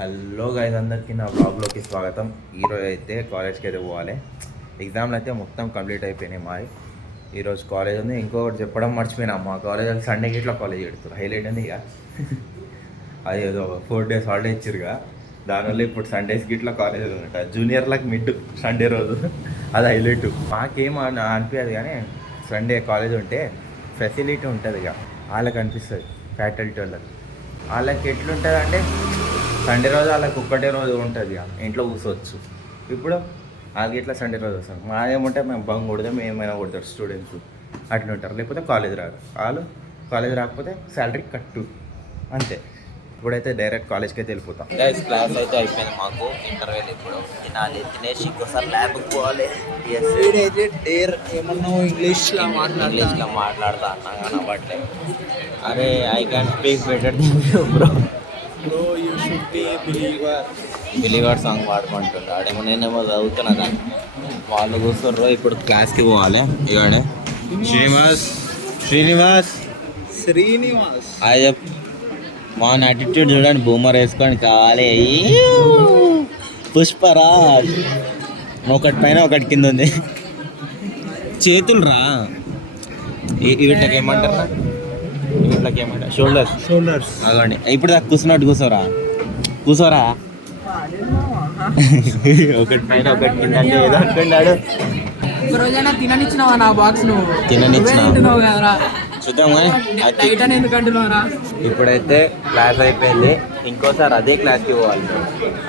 Hello guys, అందరికీ నా బ్లాగ్లోకి స్వాగతం. ఈరోజు అయితే కాలేజ్కి అయితే పోవాలి. ఎగ్జామ్లు అయితే మొత్తం కంప్లీట్ అయిపోయినాయి మావి. ఈరోజు కాలేజ్ ఉంది. ఇంకొకటి చెప్పడం మర్చిపోయినా, మా కాలేజ్ వాళ్ళు సండే గిట్లా కాలేజ్ పెడుతుంది. హైలైట్ అండి. ఇక అది ఏదో 4 days హాలిడే ఇచ్చిరుగా, దానివల్ల ఇప్పుడు సండేస్ గిట్లా కాలేజ్ ఉందట. జూనియర్లకు మిడ్ సండే రోజు అది హైలైట్. మాకేం అనిపించదు, కానీ సండే కాలేజ్ ఉంటే ఫెసిలిటీ ఉంటుంది. ఇక వాళ్ళకి అనిపిస్తుంది, ఫ్యాకల్టీ వాళ్ళకి ఎట్లుంటుంది అంటే సండే రోజు వాళ్ళకి ఒక్కటే రోజు ఉంటుంది, ఇంట్లో కూర్చోవచ్చు. ఇప్పుడు వాళ్ళకి ఇట్లా సండే రోజు వస్తాం. మాదేమంటే మేము బంగ్ కొడతాం, ఏమైనా కొడతారు స్టూడెంట్స్ అట్లా ఉంటారు. లేకపోతే కాలేజ్ రారు. వాళ్ళు కాలేజ్ రాకపోతే శాలరీ కట్టు, అంతే. ఇప్పుడైతే డైరెక్ట్ కాలేజ్కి అయితే వెళ్ళిపోతాం. క్లాస్ అయితే అయిపోయింది మాకు. ఇంటర్వ్యూలు ఇప్పుడు తినాలి, తినేసి ఇంకోసారి ల్యాబ్కి పోవాలి. అయితే డేర్ ఏమన్నా ఇంగ్లీష్లో మాట్లాడతా అన్నా కానీ అవ్వట్లేదు. అరే I can speak better bro. You should be believer song పాడుకుంటుండ్రు. ఆడేమో నేనేమో చదువుతున్నా, కానీ వాళ్ళు కూర్చుర్రు. ఇప్పుడు క్లాస్కి పోవాలి. ఇవాడే శ్రీనివాస్ చెప్. మా యాటిట్యూడ్ చూడండి, బూమర్ వేసుకొని కావాలి. పుష్పరాజ్ ఒకటి పైన ఒకటి కింద ఉంది. చేతులు రా, వీటికి ఏమంటారా? వీటికి ఏమంటారు? షోల్డర్స్. అదండి. ఇప్పుడు దాకా కూర్చున్నట్టు కూర్చోరా. ఒకటి పైన ఒకటి కింద అంటే ఏదో అనుకున్నాడు. తిననిచ్చినావా నా బాక్స్? తిననిచ్చినావు కదరా, చూద్దాం. కానీ ఇప్పుడైతే క్లాస్ అయిపోయింది. ఇంకోసారి అదే క్లాస్కి పోవాలి,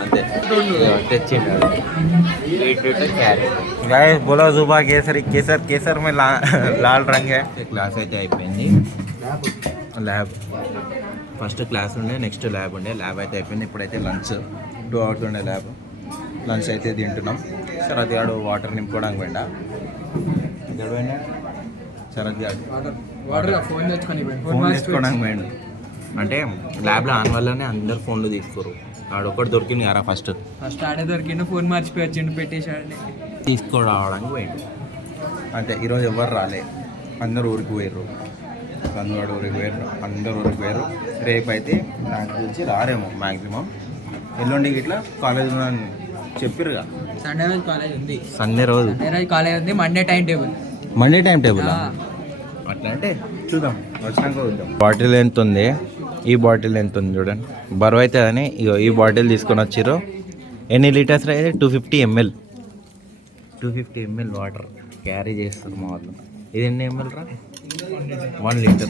అంతే. తెచ్చిండు క్యారెట్. బోలో జుబా కేసర్ మే లాల్ రంగ్. క్లాస్ అయితే అయిపోయింది. ల్యాబ్ ఫస్ట్ క్లాస్ ఉండే, నెక్స్ట్ ల్యాబ్ ఉండే. ల్యాబ్ అయితే అయిపోయింది. ఇప్పుడైతే లంచ్ 2 hours ఉండే ల్యాబ్. లంచ్ అయితే తింటున్నాం. శరత్ గాడు వాటర్ నింపుకోవడానికి పోయిండా. ఇక్కడ పోయినా శరత్ గాడు ఫోన్ తెచ్చుకోవడానికి పోయిండు. అంటే ల్యాబ్లో ఆన్ వల్లనే అందరు ఫోన్లు తీసుకోరు. ఆడొక్కటి దొరికింది కదా ఫస్ట్ ఆడే దొరికిండు. ఫోన్ మర్చిపోయి పెట్టేశాడు. తీసుకురావడానికి పోయిండు అంతే. ఈరోజు ఎవరు రాలే, అందరు ఊరికి పోయారు. కందువాడు ఊరికి పోయారు, అందరు ఊరికి పోయారు. రేపు అయితే నాకు తెలిసి రారేమో మ్యాక్సిమం. ఎల్లుండి ఇట్లా కాలేజ్ చెప్పిరుగా. సండే రోజు కాలేజ్ ఉంది. సండే రోజు కాలేజ్ ఉంది. మండే టైం టేబుల్ అట్లా అంటే చూద్దాం, వచ్చినాక చూద్దాం. బాటిల్ ఎంత ఉంది, ఈ బాటిల్ ఎంత ఉంది చూడండి. బరువు అవుతుంది అని ఈ బాటిల్ తీసుకొని వచ్చిర్రు. ఎన్ని లీటర్స్ అయితే 250 ml. 250 ml వాటర్ క్యారీ చేస్తారు మా వాళ్ళు. ఇది ఎన్ని ml రా? 1 liter.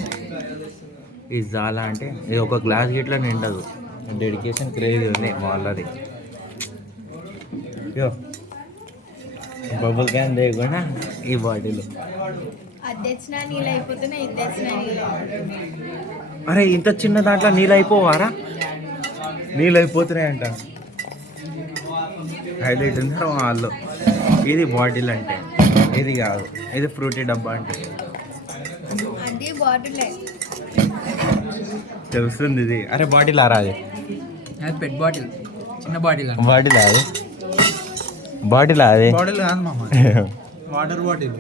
ఇది చాలా అంటే ఇది ఒక గ్లాస్ గిట్లా నిండదు. డెడికేషన్ క్రేజీ ఉంది మా వాళ్ళది. బబుల్ క్యాన్ లేకుండా ఈ బాటిల్. అరే ఇంత చిన్న దాంట్లో నీళ్ళు అయిపోవారా? నీళ్ళు అయిపోతున్నాయంట. హైలైట్ ఉంది వాళ్ళు. ఇది బాటిల్ అంటే ఇది కాదు, ఇది ఫ్రూటీ డబ్బా అంటే తెలుస్తుంది ఇది. అరే బాటిల్ ఆరా, అది పెట్ బాటిల్, చిన్న బాటిల్. బాటిల్ అది వాటర్ బాటిల్.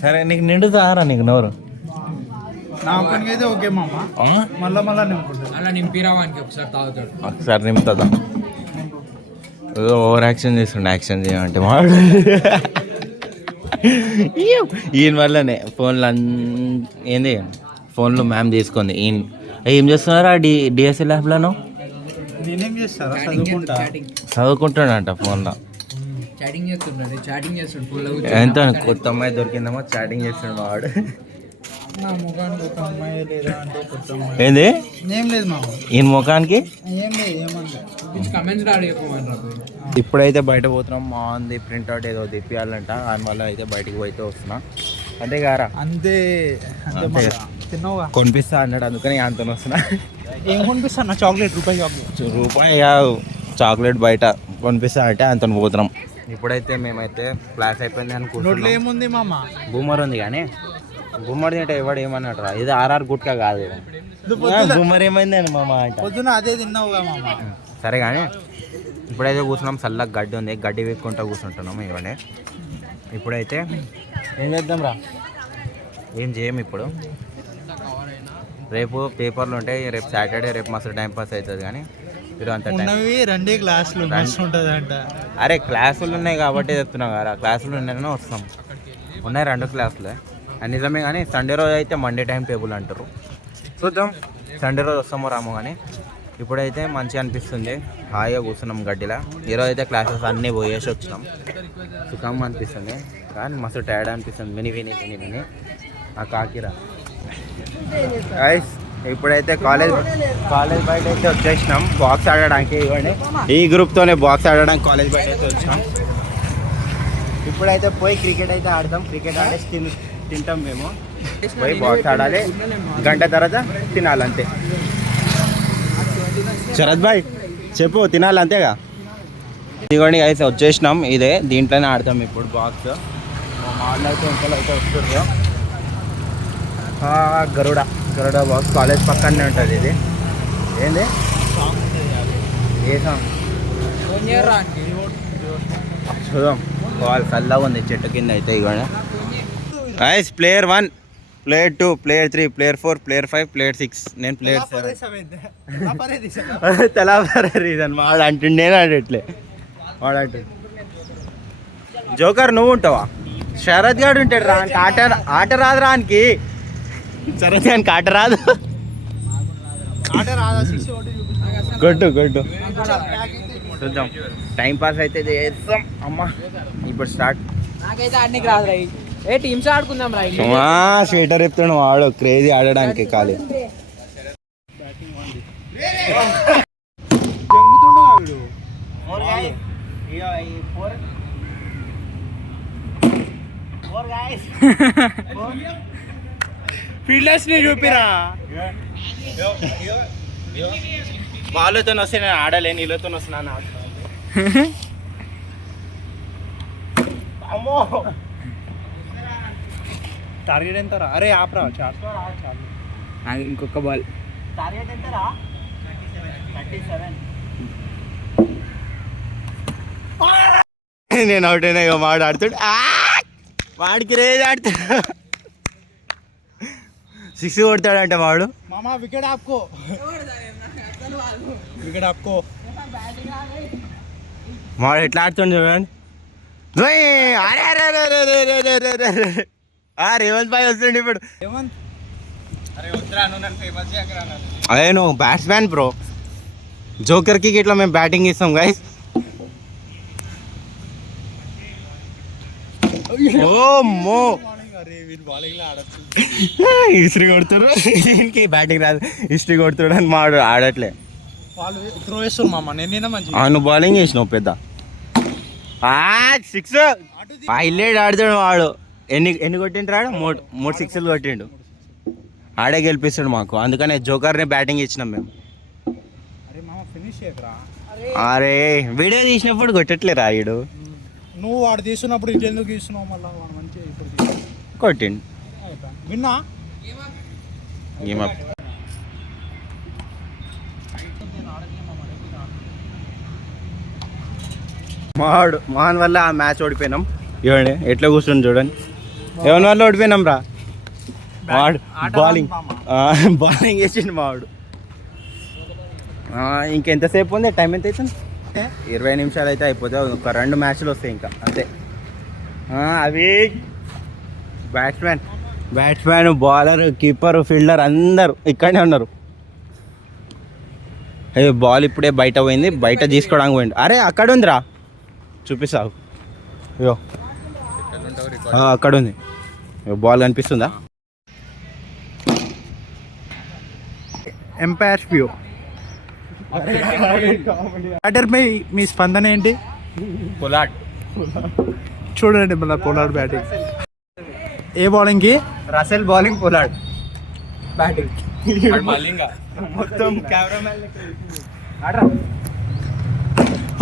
సరే నీకు నిండుతారా? నీకు నోరు అయితే ఓకే మామ. మళ్ళా నింపుకుంటా. అలా నింపిరావానికి ఒకసారి తాగుతాడు. ఒకసారి నింపుతుందా? ఓవర్ యాక్షన్ చేస్తుండే. యాక్షన్ చేయమంటే వాడు ఈయన వల్లనే ఫోన్లు ఏంది, ఫోన్లు మ్యామ్ తీసుకుంది. ఈయన ఏం చేస్తున్నారా డిఎస్సి ల్యాబ్లోనూ? చదువుకుంటాడంట ఫోన్లో. ఎంత కొత్త అమ్మాయి దొరికిందమ్మా, చాటింగ్ చేస్తాడు వాడు. ఏంది ఈయన ముఖానికి? ఇప్పుడైతే బయట పోతున్నాం. మా ఉంది ప్రింట్అవుట్ ఏదో తెప్పియాలంట, దానివల్ల అయితే బయటకు పోయితే వస్తున్నా. అంతే గారా? అంతే. కొనిపిస్తా అన్నాడు, అందుకని అంత వస్తున్నా. ఏం కొనిపిస్తా? చాక్లెట్. రూపాయి చాక్లెట్ బయట కొనిపిస్తా అంటే అంత పోతున్నాం. ఇప్పుడైతే మేమైతే క్లాస్ అయిపోయింది అనుకుంటున్నాం. ఏముంది మామ? బూమర్ ఉంది, కానీ బూమర్ తింటే ఎవడు ఏమన్నాడు రా, ఇది ఆర్ఆర్ గుట్కా కాదు. బూమర్ ఏమైంది అని మామ అంట. పొద్దున అదే తిన్నావుగా మామ. సరే కానీ ఇప్పుడైతే కూర్చున్నాం. చల్లగా గడ్డి ఉంది, గడ్డి వేసుకుంటూ కూర్చుంటున్నాము. ఇవన్నీ ఇప్పుడైతే ఏం చేద్దాం రా? ఏం చేయం ఇప్పుడు. రేపు పేపర్లు ఉంటాయి, రేపు సాటర్డే, రేపు మస్తు టైం పాస్ అవుతుంది. కానీ ఈరోజు అంత టైం ఉన్నవి 2 క్లాసులు మస్తు ఉంటుందంట. అరే క్లాసులు ఉన్నాయి కాబట్టి చెప్తున్నాం కదా, క్లాసులు ఉన్నాయని వస్తాం. ఉన్నాయి 2 క్లాసులే అది నిజమే. కానీ సండే రోజు అయితే మండే టైం టేబుల్ అంటారు. చూద్దాం సండే రోజు వస్తామో రామో. కానీ ఇప్పుడైతే మంచిగా అనిపిస్తుంది, హాయిగా కూర్చున్నాం గడ్డిలా. ఈరోజు అయితే క్లాసెస్ అన్నీ పోయేసి వచ్చినాం, సుఖం అనిపిస్తుంది. కానీ మస్తు టైర్డ్ అనిపిస్తుంది విని విని విని విని ఆ కాకిరా. గైస్ ఇప్పుడైతే కాలేజ్ బయట అయితే వచ్చేసినాం బాక్స్ ఆడడానికి. ఇవ్వండి, ఈ గ్రూప్తోనే బాక్స్ ఆడడానికి కాలేజ్ బయట అయితే వచ్చినాం. ఇప్పుడైతే పోయి క్రికెట్ అయితే ఆడతాం. క్రికెట్ ఆడేసి తింటాం మేము. పోయి బాక్స్ ఆడాలి, గంట తర్వాత తినాలంతే. శరత్ భాయ్ చెప్పు, తినాలి అంతేగా. ఇదిగోండి గైస్ వచ్చేసినాం, ఇదే దీంట్లోనే ఆడతాం ఇప్పుడు బాక్స్. మాట్లాడితే ఇంట్లో అయితే వస్తుండ్రు. గరుడ బాక్స్ కాలేజ్ పక్కనే ఉంటుంది. ఇది ఏంది, ఏ సాంగ్ చూద్దాం. కాల్ చల్లగా ఉంది చెట్టు కింద అయితే. ఇవ్వండి guys, player 1, player 2, player 3, player 4, player 5, player 6. నేను ప్లేయర్ 7. తెలాపరే రీజన్ వాడు అంటుండే ఆడట్లే. వాడు అంటుండే జోకర్ నువ్వు ఉంటావా? శరత్ గారు ఉంటాడు రా. ఆట రాదు రానికి. శరత్ గారికి ఆట రాదు. కొట్టు చూద్దాం. టైం పాస్ అయితే చేస్తాం. అమ్మా ఇప్పుడు స్టార్ట్. నాకైతే ఆడనికి రాదు రా. ఏ టీమ్స్ ఆడుకుందాం రా. స్వీటర్ చెప్తాడు వాడు, క్రేజీ ఆడడానికి ఖాళీ. ఫీల్డర్స్ ని చూపిరా. వాళ్ళతో వస్తే నేను ఆడలే, నీళ్ళతో వస్తున్నాను. అమ్మో టార్గెట్ ఎంతరా? అరే ఆపరా. ఇంకొక బాల్. టార్గెట్ ఎంతరా? 37. నేను అవుట్ అయినా. ఇక వాడు ఆడుతాడు, వాడికి రేజ్ ఆడుతాడు. 6 కొడతాడంటే వాడు. మామా వికెట్ ఆపుకో. వాడు ఎట్లా ఆడుతుంది చూడండి. రేవంత్ భాయ్ వస్తుండే ఇప్పుడు. అదే నువ్వు బ్యాట్స్మ్యాన్ బ్రో. జోకర్కి ఇట్లా మేము బ్యాటింగ్ ఇస్తాం గైస్. ఓ హిస్టరీ కొడుతారు, దీనికి బ్యాటింగ్ రాదు. హిస్టరీ కొడుతాడు అని మాడు ఆడట్లే. వాళ్ళు త్రో వేస్తారు మామ. నేను మంచి నువ్వు బౌలింగ్ చేసినావు పెద్ద. 6 హైలైట్ ఆడుతాడు వాడు. ఎన్ని కొట్టిండు రాడు? 3 6లు కొట్టిండు. ఆడే గెలిపిస్తాడు మాకు. అందుకనే జోకర్ని బ్యాటింగ్ ఇచ్చినాం మేము. అరే వీడియో తీసినప్పుడు కొట్టట్లేరా ఈడు. నువ్వు వాడు తీసుకున్నప్పుడు ఇటు ఎందుకు తీస్తున్నావు? మళ్ళీ వాడు మంచిగా కొట్టిండు. విన్నా మోహన్ వల్ల ఆ మ్యాచ్ ఓడిపోయినాం. ఇవ్వండి ఎట్లా కూర్చొని చూడండి. ఎవరి వల్ల ఓడిపోయినాం రా. వాడు బౌలింగ్ వేసిండు మావాడు. ఇంకెంతసేపు ఉంది? టైం ఎంత అవుతుంది? 20 నిమిషాలు అయితే అయిపోతే ఒక 2 మ్యాచ్లు వస్తాయి ఇంకా అంతే. అవి బ్యాట్స్మెన్, బౌలర్, కీపర్, ఫీల్డర్ అందరూ ఇక్కడనే ఉన్నారు. బాల్ ఇప్పుడే బయట పోయింది, బయట తీసుకోవడానికి పోయింది. అరే అక్కడ ఉందిరా, చూపిస్తావు. అయ్యో అక్కడ ఉంది. బాల్ కనిపిస్తుందా? Umpire's view. బ్యాటర్ పై మీ స్పందన ఏంటి? పొలాడ్ చూడండి మళ్ళీ పొలాడ్ బ్యాటింగ్. ఏ బౌలింగ్కి? Russell bowling, Pollard batting. మొత్తం కెమెరామెన్.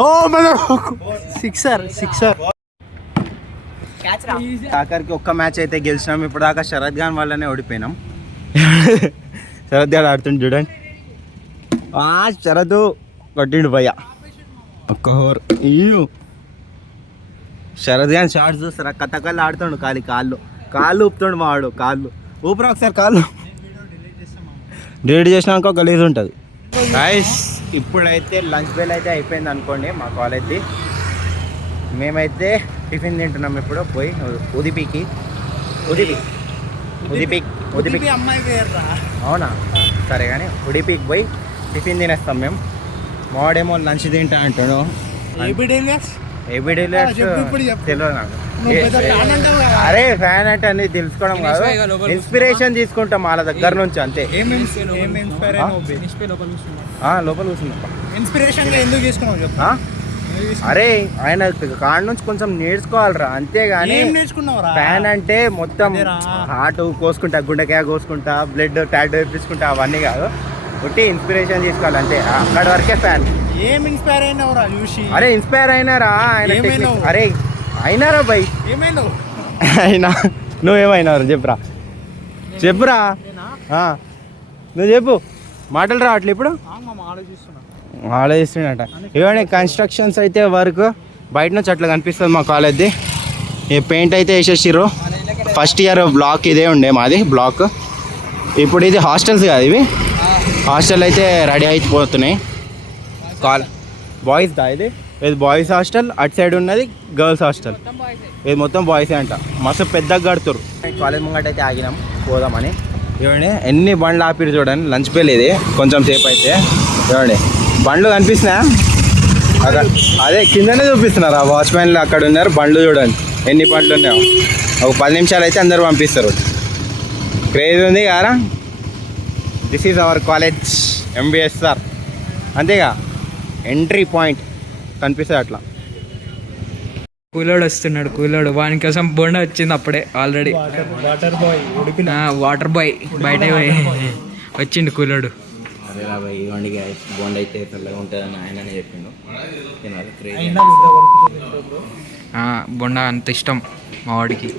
ఓ మన సిక్సర్. ఆఖరికి ఒక్క మ్యాచ్ అయితే గెలిచినాం. ఇప్పుడు దాకా శరత్ ఖాన్ వల్లనే ఓడిపోయినాం. శరత్ గారు ఆడుతుండు చూడండి. శరత్ కొట్టిండు భయ్య ఒక్క ఓవర్. శరత్ ఖాన్ షార్ట్స్ చూస్తారా? కథకళ్ళు ఆడుతుండు. కాళ్ళు ఊపుతుండు మావాడు. కాళ్ళు ఊపిరా ఒకసారి. కాళ్ళు డిలీట్ చేసినాక గలీజ్ ఉంటుంది. గైస్ ఇప్పుడైతే లంచ్ బెల్ అయితే అయిపోయింది అనుకోండి మా కాలేజ్ది. మేమైతే టిఫిన్ తింటున్నాం ఇప్పుడు పోయి ఉదిపికి. ఉదిపిక్ అమ్మాయి పేర్రా. అవునా, సరే కానీ ఉడిపికి పోయి టిఫిన్ తినేస్తాం మేము. మావాడేమో లంచ్ తింటా అంటాడు. తెలియదు నాకు. అరే ఫ్యాన్ అంటే అన్ని తెలుసుకోవడం కాదు, ఇన్స్పిరేషన్ తీసుకుంటాం వాళ్ళ దగ్గర నుంచి అంతే. లోపల కూర్చుందా ఇన్స్పిరేషన్ ఎందుకు తీసుకున్నావు చెప్పు. అరే ఆయన కాడ నుంచి కొంచెం నేర్చుకోవాలరా, అంతేగాని ఫ్యాన్ అంటే మొత్తం హార్ట్ కోసుకుంటా, గుండెకాయ కోసుకుంటా, బ్లడ్ టాటూ వేపించుకుంటా అవన్నీ కాదు, ఒకటి ఇన్స్పిరేషన్ తీసుకోవాలి అంతే. అక్కడి వరకే ఫ్యాన్. ఏం ఇన్స్పైర్ అయినావురా చూసి? అరే ఇన్స్పైర్ అయినారా ఆయన టెక్నిక్. అరే అయినారా బై, ఏమైనావు? అయినా నువ్వేమైనావు చెప్పురా నువ్వు చెప్పు. మాటలు రావట్లే ఇప్పుడు. ఆలోచిస్తున్నట ఇవన్నీ కన్స్ట్రక్షన్స్ అయితే వర్క్ బయట నుంచి అట్లా కనిపిస్తుంది మా కాలేజ్ది. ఈ పెయింట్ అయితే వేసేసిర్రు. ఫస్ట్ ఇయర్ బ్లాక్ ఇదే ఉండే మాది బ్లాక్. ఇప్పుడు ఇది హాస్టల్స్ కాదు, ఇవి హాస్టల్ అయితే రెడీ అయిపోతున్నాయి. బాయ్స్ దా ఇది బాయ్స్ హాస్టల్, అటు సైడ్ ఉన్నది గర్ల్స్ హాస్టల్. ఇది మొత్తం బాయ్సే అంట. మస్తు పెద్దగా కడుతురు. కాలేజ్ ముంగట అయితే ఆగినాం పోదామని. చూడండి ఎన్ని బండ్లు ఆపిరు చూడండి. లంచ్ బెల్ ఇది కొంచెం సేపు అయితే. చూడండి బండ్లు కనిపిస్తున్నాయా? అదే కిందనే చూపిస్తున్నారు. ఆ వాచ్మెన్లు అక్కడ ఉన్నారు. బండ్లు చూడండి ఎన్ని బండ్లు ఉన్నాయో. ఒక 10 నిమిషాలు అయితే అందరు పంపిస్తారు. క్రేజ్ ఉంది కదా. This is our college MBSR. అంతేగా ఎంట్రీ పాయింట్ కనిపిస్తుంది అట్లా. కూలోడు వస్తున్నాడు, కూలోడు. వాని కోసం బొండ వచ్చింది అప్పుడే ఆల్రెడీ. వాటర్ బాయ్ బయట వచ్చిండు కూలోడు. అరే బాయ్ ఇవ్వండి గ్యాస్. బోండ్ అయితే తెల్లగా ఉంటుందని ఆయననే చెప్పిండు. బొండ అంత ఇష్టం మా వాడికి.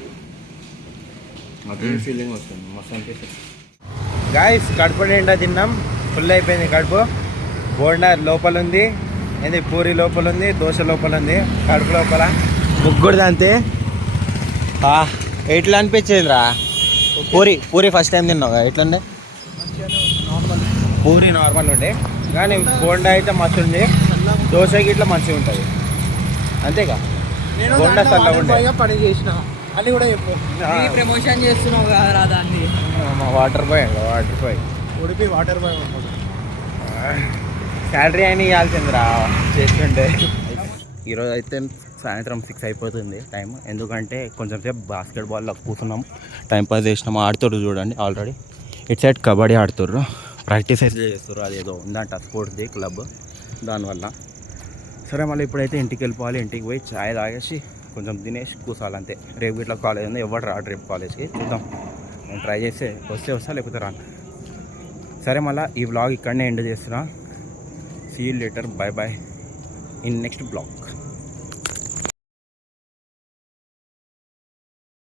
ఫీలింగ్ వస్తుంది, మస్తు అనిపిస్తుంది. గాయస్ కడుపు నిండా తిన్నాం, ఫుల్ అయిపోయింది కడుపు. బోండా లోపల ఉంది, ఏంది పూరి లోపల ఉంది, దోశ లోపల ఉంది, కడుపు లోపల ముగ్గురు అంతే. ఎట్లా అనిపించేది రా పూరి ఫస్ట్ టైం తిన్నావు ఎట్లండే? పూరి నార్మల్ ఉండే కానీ బోండా అయితే మస్తు ఉంది. దోశకి ఇట్లా మంచిగా ఉంటుంది అంతేగా. బోండా చల్లగా ఉండే. పని చేసిన అని కూడా చెప్పు. ప్రమోషన్ చేస్తున్నావు కదా దాన్ని. మా water boy Udupi water boy salary అయినా ఇవ్వాల్సిందిరా చేస్తుంటే. ఈరోజు అయితే సాయంత్రం 6 అయిపోతుంది టైం. ఎందుకంటే కొంచెం సేపు బాస్కెట్బాల్లో కూర్చున్నాం, టైంపాస్ చేసినాము. ఆడుతుర్రు చూడండి ఆల్రెడీ. ఇటు సైడ్ కబడ్డీ ఆడుతుర్రు, ప్రాక్టీస్ అయితే చేస్తుర్రు. అదేదో ఉందంట స్పోర్ట్స్ది క్లబ్, దానివల్ల. సరే మళ్ళీ ఇప్పుడైతే ఇంటికి వెళ్ళిపోవాలి. ఇంటికి పోయి చాయ్ తాగేసి కొంచెం తినేసి కూర్చోవాలి అంతే. రేపు ఇట్లా కాలేజ్ ఉంది, ఎవరు రాడు రేపు కాలేజ్కి. చూద్దాం, నేను ట్రై చేస్తే వస్తా లేకపోతే రాను. సరే మళ్ళీ ఈ వ్లాగ్ ఇక్కడనే ఎండ్ చేస్తున్నా. See you later, bye bye in next blog.